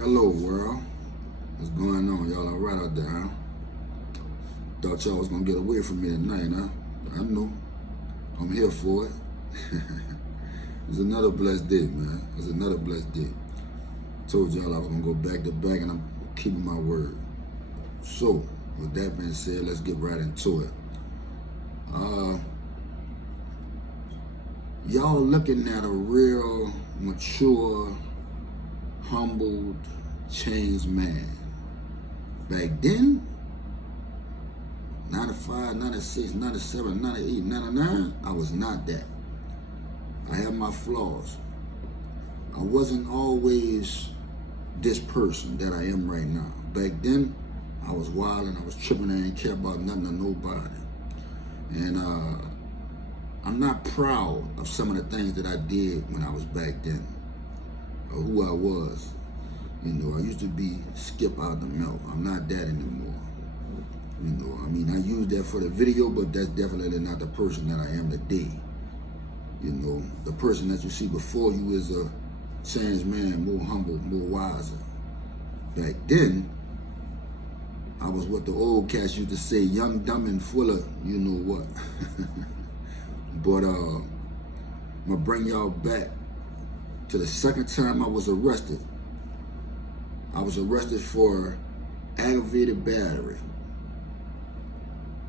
Hello world, what's going on? Y'all all right out there, huh? Thought y'all was gonna get away from me tonight, huh? I know, I'm here for it. It's another blessed day, man. It's another blessed day. Told y'all I was gonna go back to back and I'm keeping my word. So, with that being said, let's get right into it. Y'all looking at a real mature, humbled, changed man. Back then, 95, 96, 97, 98, 99, I was not that. I have my flaws. I wasn't always this person that I am right now. Back then, I was wild and I was tripping and I didn't care about nothing or nobody. And I'm not proud of some of the things that I did when I was back then, or who I was. You know, I used to be Skip out the Melph. I'm not that anymore. You know, I mean, I use that for the video, but that's definitely not the person that I am today. You know, the person that you see before you is a changed man, more humble, more wiser. Back then, I was what the old cats used to say, young, dumb, and full of you know what. But I'm gonna bring y'all back to the second time I was arrested. I was arrested for aggravated battery.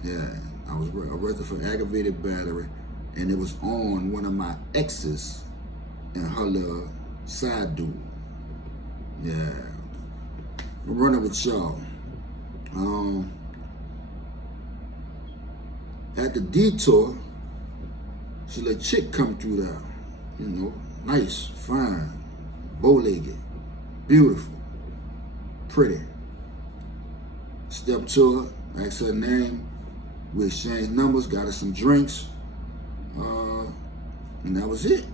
Yeah, I was arrested for aggravated battery, and it was on one of my exes and her little side dude. Yeah, I'm running with y'all. At the detour, she let a chick come through there. You know, nice, fine, bow-legged, beautiful, pretty. Stepped to her, asked her name. We exchanged numbers, got her some drinks, and that was it.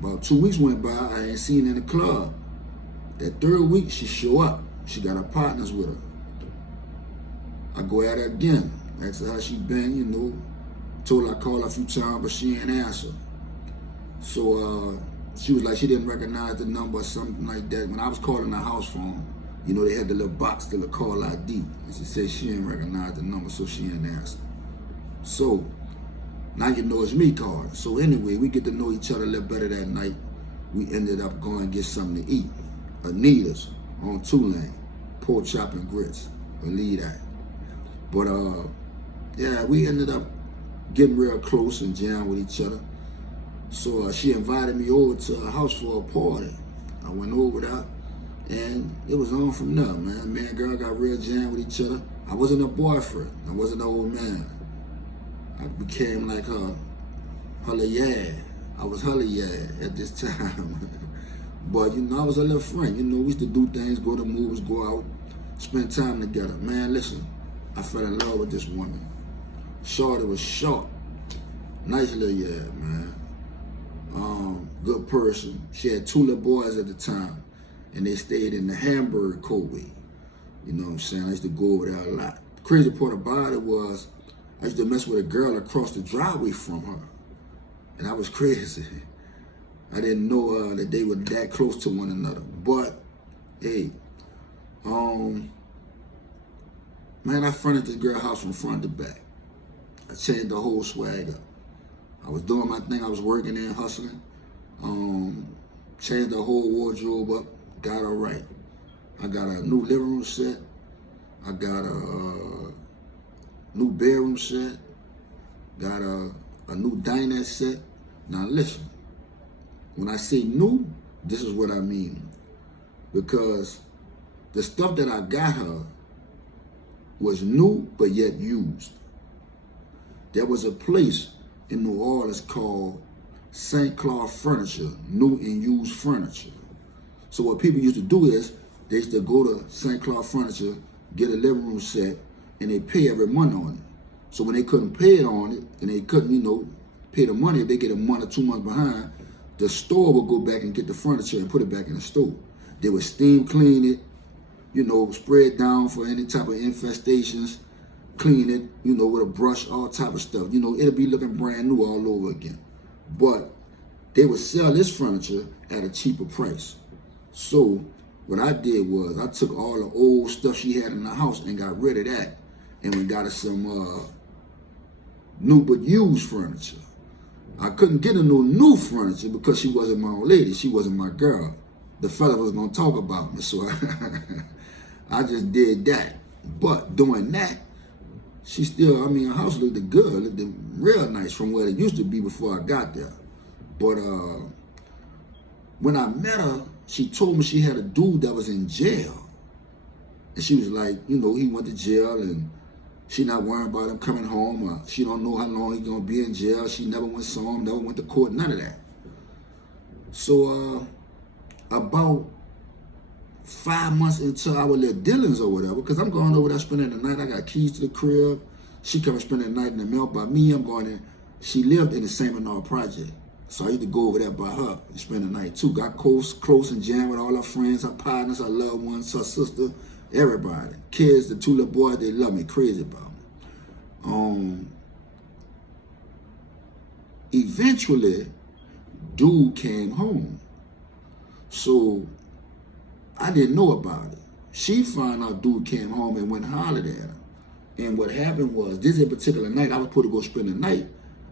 About 2 weeks went by, I ain't seen her in the club. That third week, she show up. She got her partners with her. I go at her again, asked her how she been, you know. Told her I called her a few times, but she ain't answer. So she was like she didn't recognize the number or something like that. When I was calling her house phone, you know, they had the little box, the little call ID. And she said she didn't recognize the number, so she didn't answer. So now you know it's me calling. So anyway, we get to know each other a little better that night. We ended up going to get something to eat. Anita's on 2-lane, pork chop and grits. Believe that. But yeah, we ended up getting real close and jammed with each other. So she invited me over to her house for a party. I went over there, and it was on from there, man. Me and girl got real jammed with each other. I wasn't a boyfriend. I wasn't an old man. I became like her yeah. I was her yeah at this time. But, you know, I was a little friend. You know, we used to do things, go to movies, go out, spend time together. Man, listen, I fell in love with this woman. Shorty was short. Nice little yeah, man. Good person. She had 2 little boys at the time, and they stayed in the Hamburg Codeway. You know what I'm saying? I used to go over there a lot. The crazy part about it was I used to mess with a girl across the driveway from her, and I was crazy. I didn't know that they were that close to one another. But hey, man, I fronted this girl house from front to back. I changed the whole swag up. I was doing my thing. I was working and hustling. Changed the whole wardrobe up. Got her right. I got a new living room set. I got a new bedroom set. Got a new dinette set. Now listen, when I say new, this is what I mean. Because the stuff that I got her was new but yet used. There was a place in New Orleans called St. Clair Furniture, new and used furniture. So what people used to do is they used to go to St. Clair Furniture, get a living room set, and they pay every month on it. So when they couldn't pay it on it, and they couldn't, you know, pay the money, if they get a month or 2 months behind, the store would go back and get the furniture and put it back in the store. They would steam clean it, you know, spray it down for any type of infestations, clean it, you know, with a brush, all type of stuff. You know, it'll be looking brand new all over again. But they would sell this furniture at a cheaper price. So What I did was I took all the old stuff she had in the house and got rid of that. And we got her some new but used furniture. I couldn't get her no new furniture because she wasn't my old lady. She wasn't my girl. The fella was going to talk about me. So I just did that. But doing that, she still, I mean, her house looked good. Looked real nice from where it used to be before I got there. But when I met her, she told me she had a dude that was in jail. And she was like, you know, he went to jail and she not worrying about him coming home. Or she don't know how long he's going to be in jail. She never went saw him, never went to court, none of that. So about 5 months into our little dealings or whatever, because I'm going over there spending the night. I got keys to the crib. She come and spend the night in the Melph by me. I'm going in. She lived in the St. Bernard project. So I used to go over there by her and spend the night too. Got close and jammed with all her friends, her partners, her loved ones, her sister, everybody. Kids, the 2 little boys, they love me, crazy about me. Eventually, dude came home. So I didn't know about it. She found out dude came home and went and hollered at her. And what happened was, this particular night, I was supposed to go spend the night.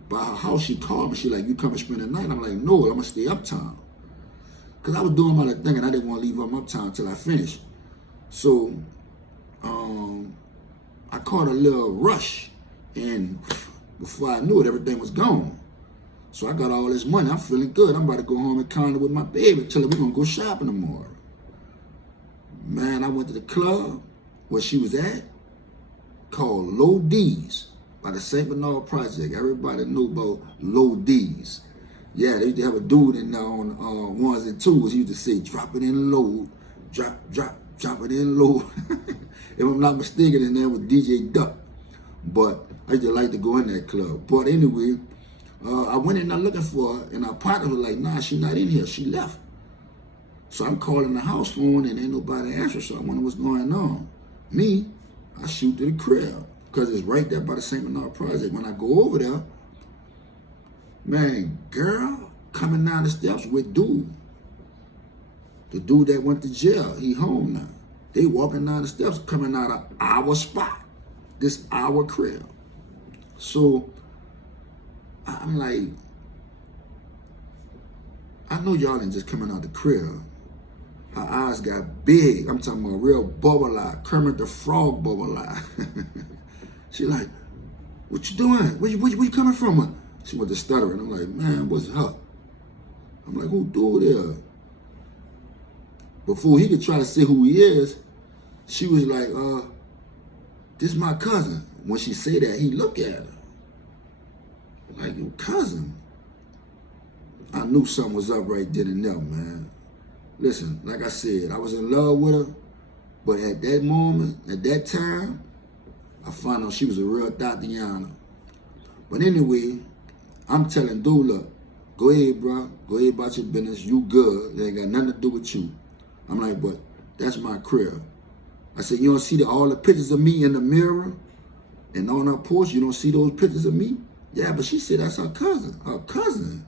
By her house, she called me. She like, you come and spend the night? I'm like, no, I'm going to stay uptown. Because I was doing my little thing and I didn't want to leave them uptown until I finished. So I caught a little rush. And before I knew it, everything was gone. So I got all this money. I'm feeling good. I'm about to go home and condo with my baby. Tell her we're going to go shopping tomorrow. Man, I went to the club where she was at, called Low D's by the St. Bernard Project. Everybody knew about Low D's. Yeah, they used to have a dude in there on ones and twos. He used to say, drop it in low, drop it in low. If I'm not mistaken, in there was DJ Duck. But I used to like to go in that club. But anyway, I went in there looking for her, and our partner was like, nah, she's not in here. She left. So I'm calling the house phone, and ain't nobody answering, so I wonder what's going on. Me, I shoot to the crib, because it's right there by the St. Bernard Project. When I go over there, man, girl coming down the steps with dude. The dude that went to jail, he home now. They walking down the steps coming out of our spot, this our crib. So I'm like, I know y'all ain't just coming out the crib. Her eyes got big. I'm talking about real bubble eye, Kermit the Frog bubble eye. She like, what you doing? Where you coming from? She went to stuttering. I'm like, man, what's up? I'm like, who dude there? Before he could try to say who he is, she was like, this is my cousin. When she say that, he look at her. Like, your cousin? I knew something was up right then and there, man. Listen, like I said, I was in love with her, but at that moment, at that time, I found out she was a real Tatiana. But anyway, I'm telling dude, look, go ahead, bro. Go ahead about your business. You good. It ain't got nothing to do with you. I'm like, but that's my crib. I said, you don't see all the pictures of me in the mirror and on her porch? You don't see those pictures of me? Yeah, but she said that's her cousin. Her cousin.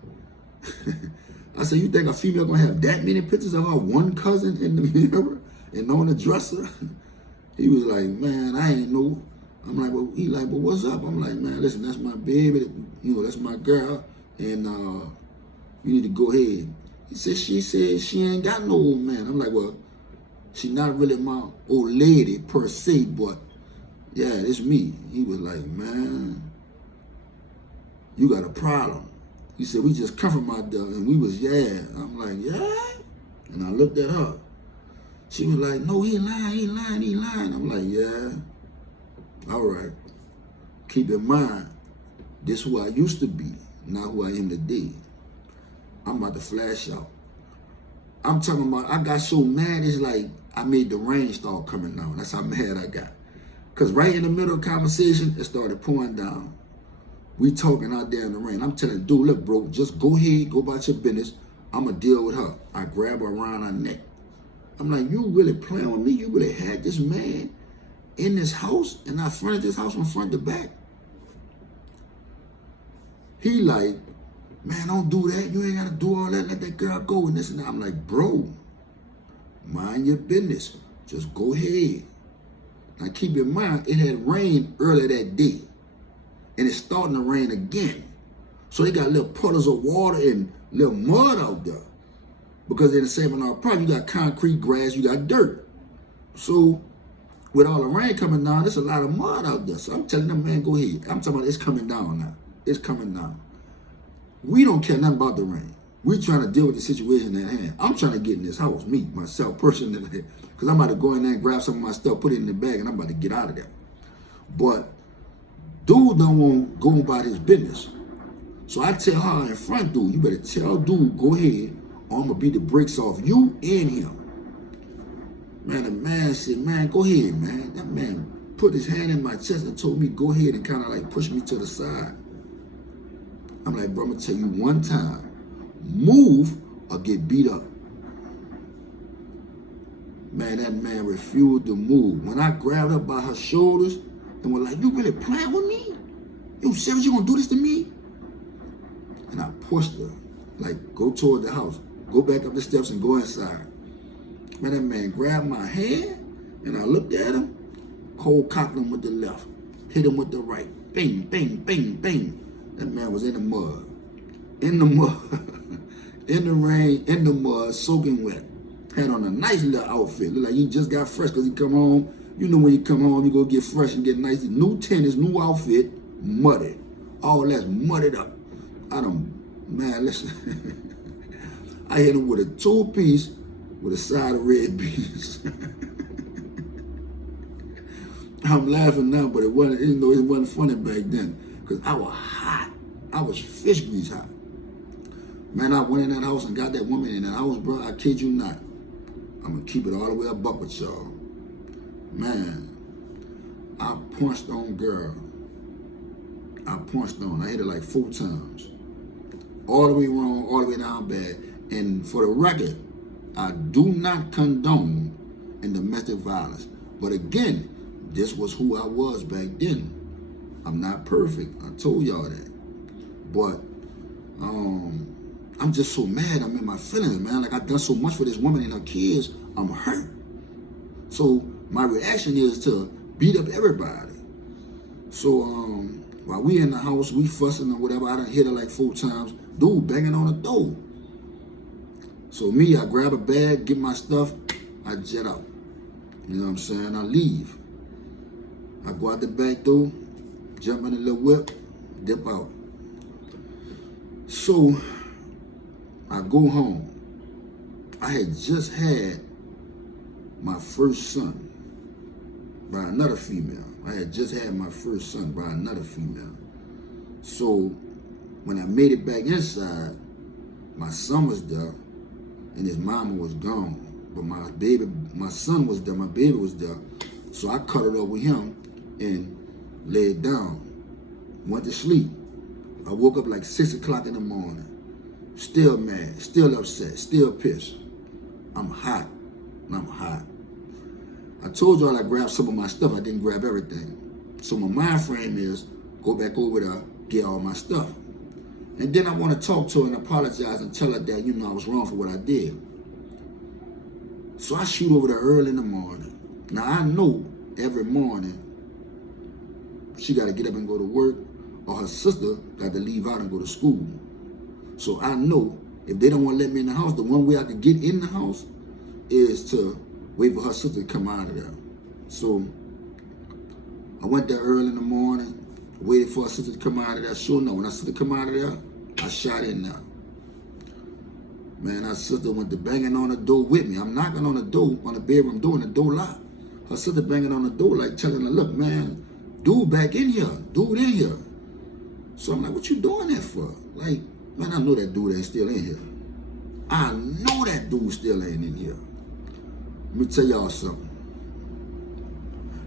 I said, you think a female gonna have that many pictures of her one cousin in the mirror and on the dresser? He was like, man, I ain't know. I'm like, well, he like, well, what's up? I'm like, man, listen, that's my baby. You know, that's my girl. And you need to go ahead. He said she ain't got no old man. I'm like, well, she not really my old lady per se, but yeah, it's me. He was like, man, you got a problem. He said, we just come from out there, and we was, yeah. I'm like, yeah? And I looked at her. She was like, no, he lying. I'm like, yeah. All right. Keep in mind, this who I used to be, not who I am today. I'm about to flash out. I'm talking about, I got so mad, it's like I made the rain start coming down. That's how mad I got. Because right in the middle of the conversation, it started pouring down. We talking out there in the rain. I'm telling dude, look, bro, just go ahead, go about your business. I'm going to deal with her. I grab her around her neck. I'm like, you really playing with me? You really had this man in this house and I fronted this house from front to back? He like, man, don't do that. You ain't got to do all that. Let that girl go and this and that. I'm like, bro, mind your business. Just go ahead. Now keep in mind, it had rained earlier that day. And it's starting to rain again. So they got little puddles of water and little mud out there. Because in the seminar problem, you got concrete, grass, you got dirt. So with all the rain coming down, there's a lot of mud out there. So I'm telling them, man, go ahead. I'm talking about it's coming down now. It's coming down. We don't care nothing about the rain. We're trying to deal with the situation at hand. I'm trying to get in this house, me, myself, personally, because I'm about to go in there and grab some of my stuff, put it in the bag, and I'm about to get out of there. But dude don't want to go about his business. So I tell her in front, dude, you better tell dude, go ahead, or I'm going to beat the brakes off you and him. Man, the man said, man, go ahead, man. That man put his hand in my chest and told me, go ahead, and kind of like push me to the side. I'm like, bro, I'm going to tell you one time, move or get beat up. Man, that man refused to move. When I grabbed her by her shoulders and was like, you really playing with me? You serious, you going to do this to me? And I pushed her, like, go toward the house. Go back up the steps and go inside. Man, that man grabbed my hand, and I looked at him, cold cocked him with the left, hit him with the right. Bing, bing, bing, bing. That man was in the mud. In the mud. In the rain, in the mud, soaking wet. Had on a nice little outfit. Looked like he just got fresh because he come home. You know when you come home, you go get fresh and get nice. New tennis, new outfit, muddy. All that's mudded up. Man, listen. I hit him with a 2-piece with a side of red beans. I'm laughing now, but it wasn't funny back then. Because I was hot. I was fish grease hot. Man, I went in that house and got that woman in that house, bro. I kid you not. I'm going to keep it all the way a buck with y'all. Man, I punched on girl. I hit her like 4 times. All the way wrong, all the way down bad. And for the record, I do not condone in domestic violence. But again, this was who I was back then. I'm not perfect. I told y'all that. But I'm just so mad. I'm in my feelings, man. Like, I've done so much for this woman and her kids. I'm hurt. So my reaction is to beat up everybody. So while we in the house, we fussing or whatever, I done hit her like 4 times. Dude banging on the door. So me, I grab a bag, get my stuff, I jet out. You know what I'm saying? I leave. I go out the back door, jump in the little whip, dip out. So I go home. I had just had my first son by another female. I had just had my first son by another female. So when I made it back inside, my son was there and his mama was gone. But my son was there, my baby was there. So I cuddled up with him and laid down. Went to sleep. I woke up like 6 o'clock in the morning. Still mad, still upset, still pissed. I'm hot. I told y'all I grabbed some of my stuff. I didn't grab everything. So my mind frame is, go back over there, get all my stuff. And then I want to talk to her and apologize and tell her that, I was wrong for what I did. So I shoot over there early in the morning. Now I know every morning she got to get up and go to work, or her sister got to leave out and go to school. So I know if they don't want to let me in the house, the one way I could get in the house is to wait for her sister to come out of there. So I went there early in the morning, waited for her sister to come out of there. Sure enough, when her sister come out of there, I shot in there. Man, her sister went to banging on the door with me. I'm knocking on the door, on the bedroom door, and the door locked. Her sister banging on the door, like telling her, look, man, dude back in here, dude in here. So I'm like, what you doing that for? Like, man, I know that dude ain't still in here. I know that dude still ain't in here. Let me tell y'all something.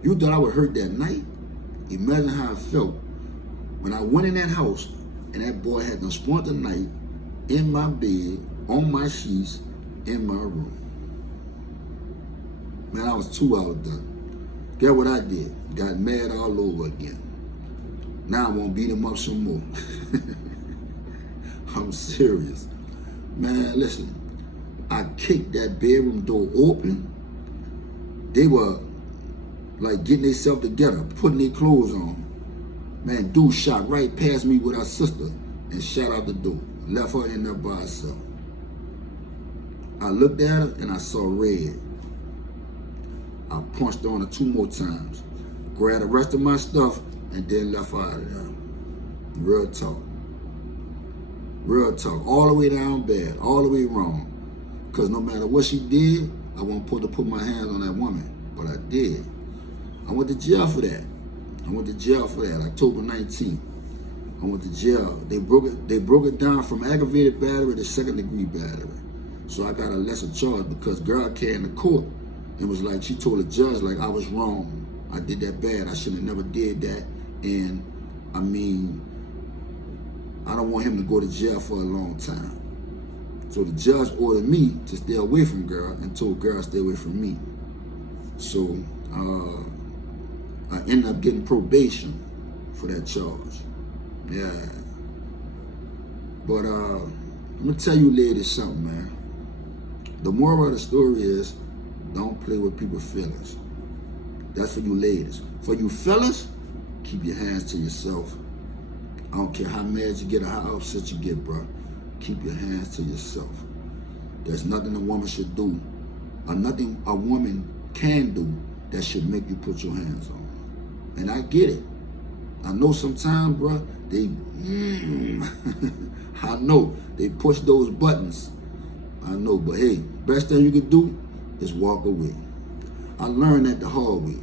You thought I would hurt that night? Imagine how I felt when I went in that house and that boy had done spent the night in my bed, on my sheets, in my room. Man, I was 2 hours done. Guess what I did? Got mad all over again. Now I'm gonna beat him up some more. I'm serious. Man, listen, I kicked that bedroom door open. They were like getting themselves together, putting their clothes on. Man, dude shot right past me with our sister and shot out the door. Left her in there by herself. I looked at her and I saw red. I punched on her 2 more times, grabbed the rest of my stuff, and then left her out of there. Real talk. Real talk. All the way down bad, all the way wrong. Because no matter what she did, I wasn't supposed to put my hands on that woman. But I did. I went to jail for that. October 19th. I went to jail. They broke it down from aggravated battery to 2nd-degree battery. So I got a lesser charge because girl came to court and was like, she told the judge like I was wrong. I did that bad. I should have never did that. And I mean, I don't want him to go to jail for a long time. So the judge ordered me to stay away from girl and told girl to stay away from me. So I ended up getting probation for that charge. Yeah. But I'm gonna tell you ladies something, man. The moral of the story is, don't play with people's feelings. That's for you ladies. For you fellas, keep your hands to yourself. I don't care how mad you get or how upset you get, bro. Keep your hands to yourself. There's nothing a woman should do, or nothing a woman can do that should make you put your hands on her. And I get it. I know sometimes, bro, I know, they push those buttons. I know, but hey, best thing you can do is walk away. I learned that the hard way.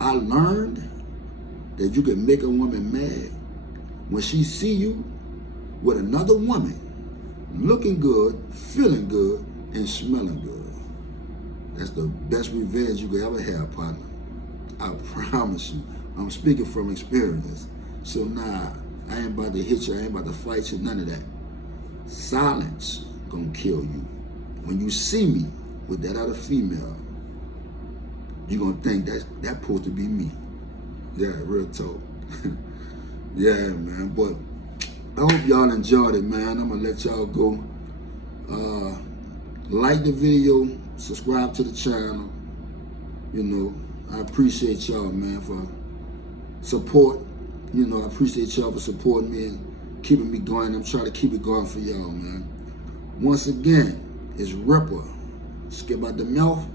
I learned that you can make a woman mad when she see you with another woman, looking good, feeling good, and smelling good. That's the best revenge you could ever have, partner. I promise you. I'm speaking from experience. So nah, I ain't about to hit you, I ain't about to fight you, none of that. Silence gonna kill you. When you see me with that other female, you gonna think that's supposed to be me. Yeah, real talk. Yeah, man, but I hope y'all enjoyed it, man. I'm gonna let y'all go. Like the video, subscribe to the channel. You know, I appreciate y'all, man, for support. You know, I appreciate y'all for supporting me and keeping me going. I'm trying to keep it going for y'all, man. Once again, it's Rippa-Skipp out the Melph,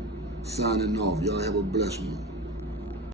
signing off. Y'all have a blessed one.